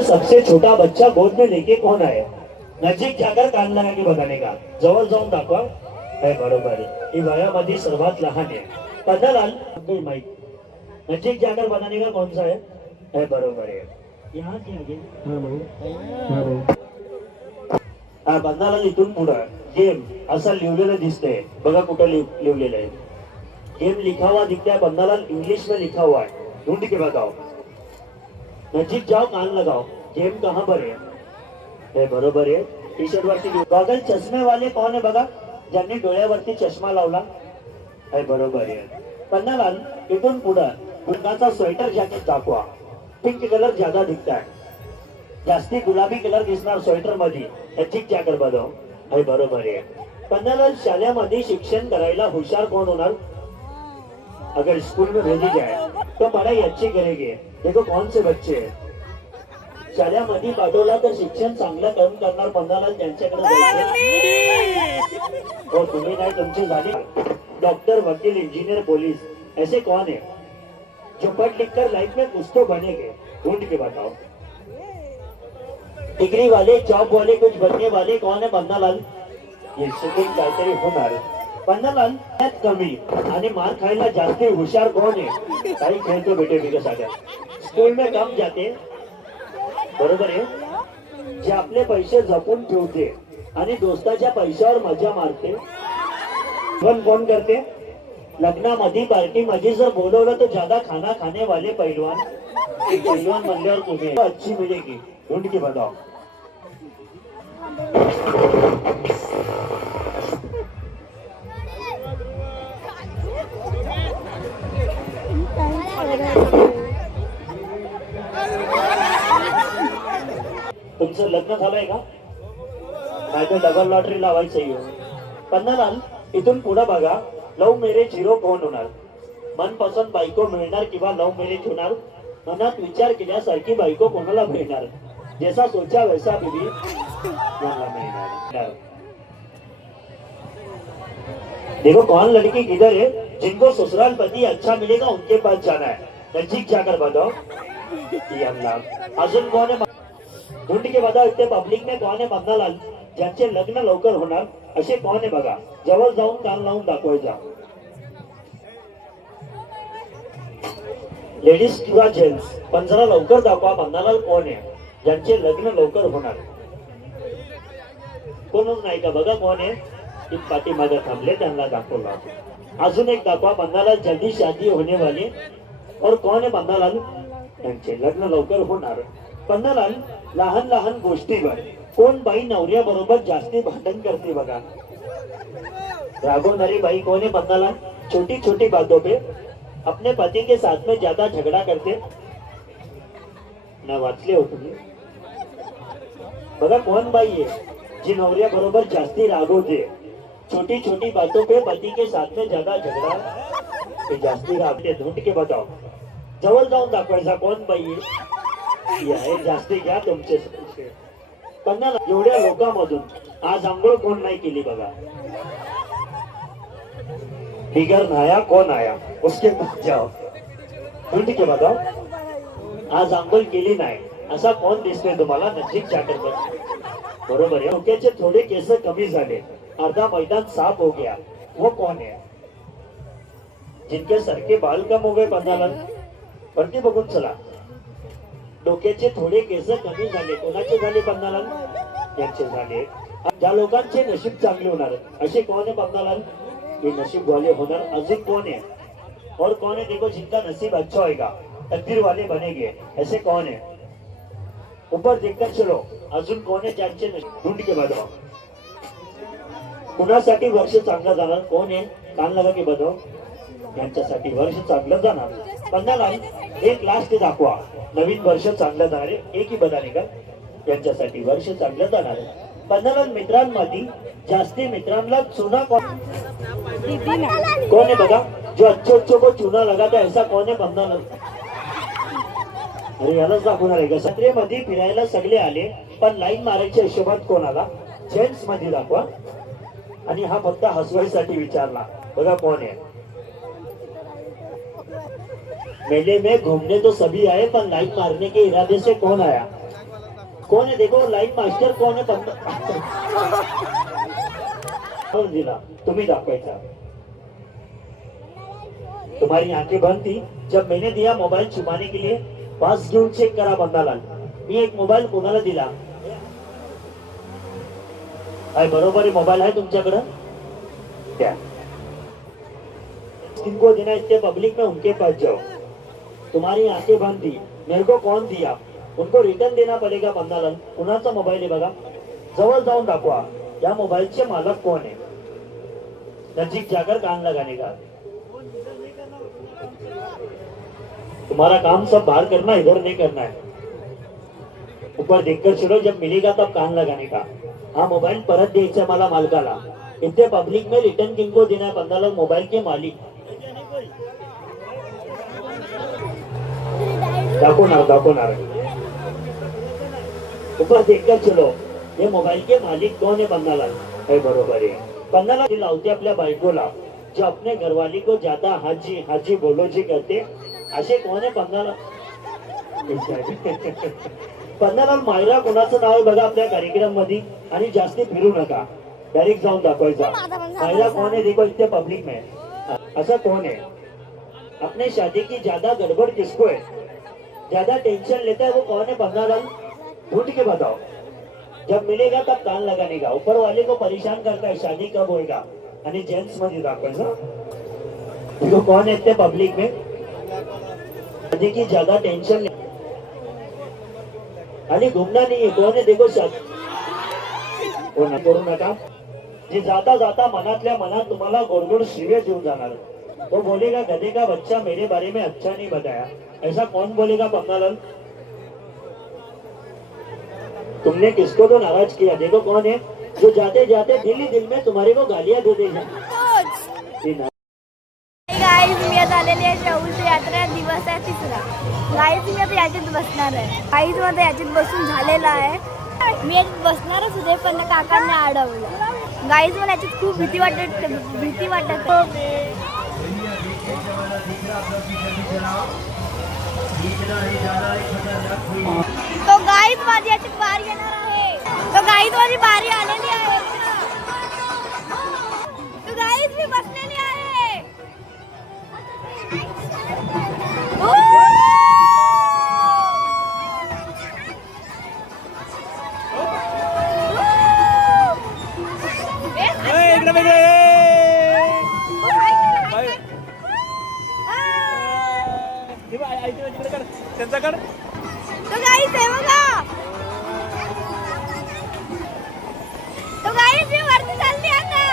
सबसे छोटा बच्चा गोद में लेके कौन आहे? नजीक जाकर कान लगा के बताने का. जवळ जाऊन दाखवा. हे बरोबर आहे. ही वयामध्ये सर्वात लहान आहे. पन्नालाल कोई माहित. नजीक जाकर बताने का कौन सा है? हे बरोबर आहे. यहाँ से आगे. हा पन्नालाल इथून पुढे गेम असं लिहिलेलं दिसतंय. बघा कुठं लिहिलेलं आहे. गेम लिखा हुआ दिखता है. पन्नालाल इंग्लिश में लिखा हुआ है. ढूंढ के बताओ. नजीक जाओ, कान लगाओ. गेम कहाँ पर है? हे बरोबर आहे. टी शर्ट वरती गॉगल चष्मे वाले कौन है बघा, ज्यांनी डोळ्यावरती चष्मा लावला. हे बरोबर आहे. पन्नालाल इथून पुढे उन्हाचा स्वेटर जॅकेट दाखवा. पिंक कलर ज्यादा दिखता है. जास्ती गुलाबी कलर दिसणार स्वेटर मध्ये. नजीक जाकर बघो. हे बरोबर आहे. पन्नालाल शाळेमध्ये शिक्षण करायला हुशार कौन होणार? अगर स्कूल में भेजी जाए तो पढ़ाई अच्छी करेंगे. देखो कौन से बच्चे हैं शाळेमध्ये पाठवला तर शिक्षण चांगलं करून करणार. पन्नालाल त्यांच्याकडे जायचे. हो तुम्ही नाही, तुमची झाली. डॉक्टर, वकील, इंजीनियर, पुलिस ऐसे कौन है जो पढ़ लिख कर लाइफ में कुछ तो बनेंगे? ढूंढ के बताओ. डिग्री वाले, जॉब वाले, कुछ बनने वाले कौन है? पन्नालाल. ये शूटिंग काहीतरी होणार. पन्नालाल कमी आणि मार खायला जास्ती हुशार कौन है? काही खेळतो बेटे बिगसागर. स्कूल में कम जाते. बरोबर आहे. जे आपले पैसे जपून ठेवते आणि दोस्ताच्या पैशावर मजा मारते. पण कोण करते? लग्नामध्ये पार्टी मध्ये जर बोलवलं तर ज्यादा खाना खाने वाले पहलवान. पहलवान म्हणल्यावर तुम्ही अच्छी मिलेगी. ढूंढ के बताओ. तुमचं लग्न झालंय का? नाही तर डबल लॉटरी लावायचं. पन्नालाल इथून पुढे बघा. लव्ह मॅरेज हिरो कोण होणार? मनपसंत बायको मिळणार किंवा लव्ह मॅरेज होणार? मनात विचार केल्यासारखी बायको कोणाला मिळणार? जैसा सोचा वैसा बीवी मिळणार. देखो कौन लड़की किधर है जिनको ससुराल पति अच्छा मिलेगा उनके पास जाना है. नजीक जाकर बताओ. अजून कौन है? ढूंढ के बताओ. इतने पब्लिक में कौन है पन्नालाल ज्यांचे लग्न लवकर होणार? असे कौन आहे बघा. जवळ जाऊन कान लावून दाखवायचा. लेडीज किंवा जेंट्स पण जरा लवकर दाखवा. पन्नालाल कोण आहे ज्यांचे लग्न लवकर होणार? कोणच नाही का? बघा कोण आहे. ती पाठीमागे थांबले त्यांना दाखवला. अजून एक दाखवा. पन्नालाल जल्दी शादी होने वाले. और कौन है पन्नालाल त्यांचे लग्न लवकर होणार? पन्नालाल लहान लहान गोष्टीवर कोण बाई नवऱ्या बरोबर जास्ती भांडण करते बघा. रागवणारी बाई कौन है? पन्नालाल. छोटी छोटी बातों पे अपने पति के साथ में ज्यादा झगड़ा करते. ना वाचले हो तुम्ही. बघा कोण बाई आहे जी नवऱ्या बरोबर जास्ती रागवते. छोटी छोटी बातों पे पति के साथ में ज्यादा झगड़ा ते जास्ती रागते. ढूंढ के बताओ. जवळ जाऊन दाखवायचा कोण बाई आहे. जास्ती घ्या तुमचे. पन्नालाल एवढ्या लोकांमधून आज आंघोळ कोण नाही केली बघा. बिगर नहाया कौन आया उसके पास जाओ. ढूंढ के बताओ. आज आंघोळ केली नाही असा कोण दिसतोय तुम्हाला? नजीक जाकर बरोबर आहे. डोक्याचे थोडे केस कमी झाले. अर्धा मैदान साफ हो गया. वो कौन है? जिनके सर के बाल कम हो गए. पन्नालाल. वरती बघून चला. डोक्याचे थोडे केस कमी झाले. कोणाचे झाले? पन्नालाल यांचे झाले. ज्या लोकांचे नशीब चांगले होणार असे कौन है? पन्नालाल. ये नसीब वाले होणार. अजून कौन है? और कौन है? देखो जिनका नसीब अच्छा होगा तकदीर वाले बनेंगे. ऐसे कौन है? ऊपर देखकर चलो. अजून कौन है ज्यांचे नशीब? ढूंढ के बताओ. कुणासाठी वर्ष चांगलं जाणार? कोण आहे? कान लगा के बताओ. यांच्यासाठी वर्ष चांगलं जाणार. पन्नालाल एक लास्ट दाखवा. नवीन वर्ष चांगलं जाणार आहे. एकही बताने का यांच्यासाठी वर्ष चांगलं जाणार आहे. पन्नालाल मित्रांमध्ये जास्ती मित्रांना चुना कौन है बघा. जो अच्छे अच्छे को चुना लगाता ऐसा कौन है? पन्नालाल. अरे यालाच दाखवणार आहे का? सत्रेमध्ये फिरायला सगळे आले पण लाईन मारायच्या हिशोबात कोण आला? जेंट्स मध्ये दाखवा. आणि हा फक्त हसवायसाठी विचारला. बघा कोण आहे? मेले में घूमने तो सभी आए पर लाइन मारने के इरादे से कौन आया? कौन है देखो, लाइन मास्टर कौन है? दिला तुम्ही दाखवायचा. तुम्हारी आंखें बंद थी जब मैंने दिया मोबाइल छुपाने के लिए. पास घेऊन चेक करा बंदालाल. मी एक मोबाईल कोणाला दिला? काय बरोबर मोबाईल आहे तुमच्याकडं? क्या किनको देना इसके पब्लिक में उनके पास जाओ. तुम्हारी आंखें बंद थी, मेरे को कौन दिया? उनको रिटर्न देना पड़ेगा बंदालाल. कुणाचा मोबाईल आहे बघा, जवळ जाऊन दाखवा. या मोबाईलचे मालक कोण है? नजीक जाकर कान लगाने का. तुम्हारा काम सब बाहर करना, इधर नहीं करना है. ऊपर देखकर चलो, जब मिलेगा तब कान लगाने का. हा मोबाईल परत द्यायचा मला मालकाला. इथे पब्लिक में रिटर्न किनको देना है? बंदालाल मोबाईल के मालिक. दाखवणार. ऊपर देखकर चलो, ये मोबाईल के मालिक कौन है? बंदालाल. है बरोबर है. बंदालाल लावते आपल्या बायकोला, जो अपने घरवाली को ज्यादा हाजी हाजी बोलो जी करते. असे कोण आहे बंदालाल? बंदालाल मायरा कोणाचं नाव आहे बघा आपल्या कार्यक्रम मध्ये. आणि जास्ती फिरू नका, डायरेक्ट जाऊन दाखवायचा. मायरा कौन है देखो इतने पब्लिक में. ऐसा कौन है? अपने शादी की ज्यादा गड़बड़ किसको है? ज्यादा टेंशन लेता है वो कौन है? बंदालाल ढूंढ के बताओ. जब मिलेगा तब कान लगाने का. ऊपर वाले को परेशान करता है, शादी कब होएगा. आणि जेंट्स मध्ये दाखवायचं. देखो कौन है इतने पब्लिक में, शादी की ज्यादा टेंशन आणि घूमना नहीं है. कौन है देखो, शादी करू नका. जे जाता जाता मनातल्या मनात तुम्हाला गोडगोड शिव्या देऊन जाणार. वो बोलेगा गधे का बच्चा मेरे बारे में अच्छा नहीं बताया. ऐसा कौन बोलेगा बंगालाल? तुमने किसको तो नाराज किया? देखो कौन है जो जाते जाते दिल ही दिल में तुम्हारे को गालियां दे देगा. गाईज मी आता आलेली आहे शाहूची यात्रा. दिवस आहे तिसरा. गाईज मी आता याच्यात बसणार आहे. गाईज मध्ये याच्यात बसून झालेला आहे. मी याच्यात बसणारच होते पण काकांनी अडवलं. गाईज मला याच्यात खूप भीती वाटत. तो गाईज माझी याच्यात बारी येणार आहे. तो गाईज माझी बारी आलेली आहे. तो गाईज मी बसलेली आहे. त्यांच्याकडे तो गाईज आहे बघा. तो गाईज मी वरती चालली आता.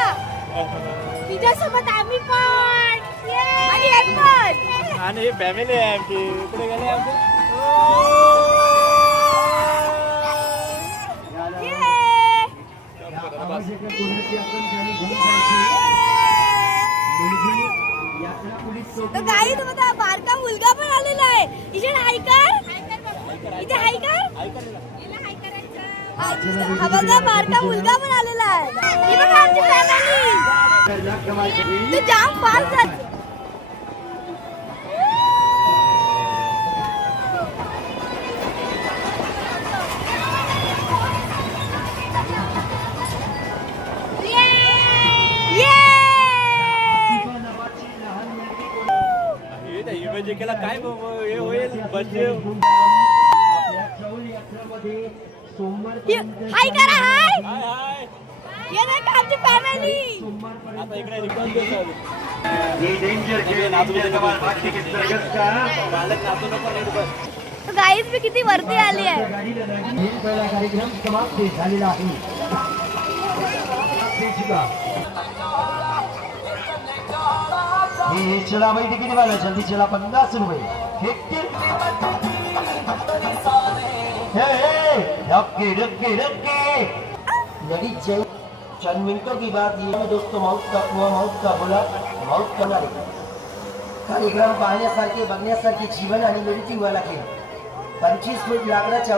तिच्यासोबत आम्ही पण आणि ही फॅमिली आहे आमची. इकडे गेले आमचे. तो गाई तुम्हाला बारका मुलगा पण आलेला आहे. इथे हायकर, इथे हायकर. हा बघा बारका मुलगा पण आलेला आहे. ही बघा आमची फॅमिली. तो जाम फास्ट आहे. केला काय हे होईल बसचे. हाय करा. हाय हाय हाय. ये देखा आमची फॅमिली. आता इकडे रिक्वेस्ट देतो. मालक नाचू नको नाही बस. तो गाईज मी किती वरती आली आहे. पहिला कार्यक्रम समाप्त झालेला आहे. ये चला भाई किती वाला जल्दी चला 50 रुपए. मेरी जय. चंद मिनटों की बात ये दोस्तों, मौत का कुआं, मौत का बोला, मौत करणार. कार्यक्रम पाहण्यासारखे बघण्यासारखे जीवन आणि मेडिटिंग वाला खेळ. 25 फूट लाकडाच्या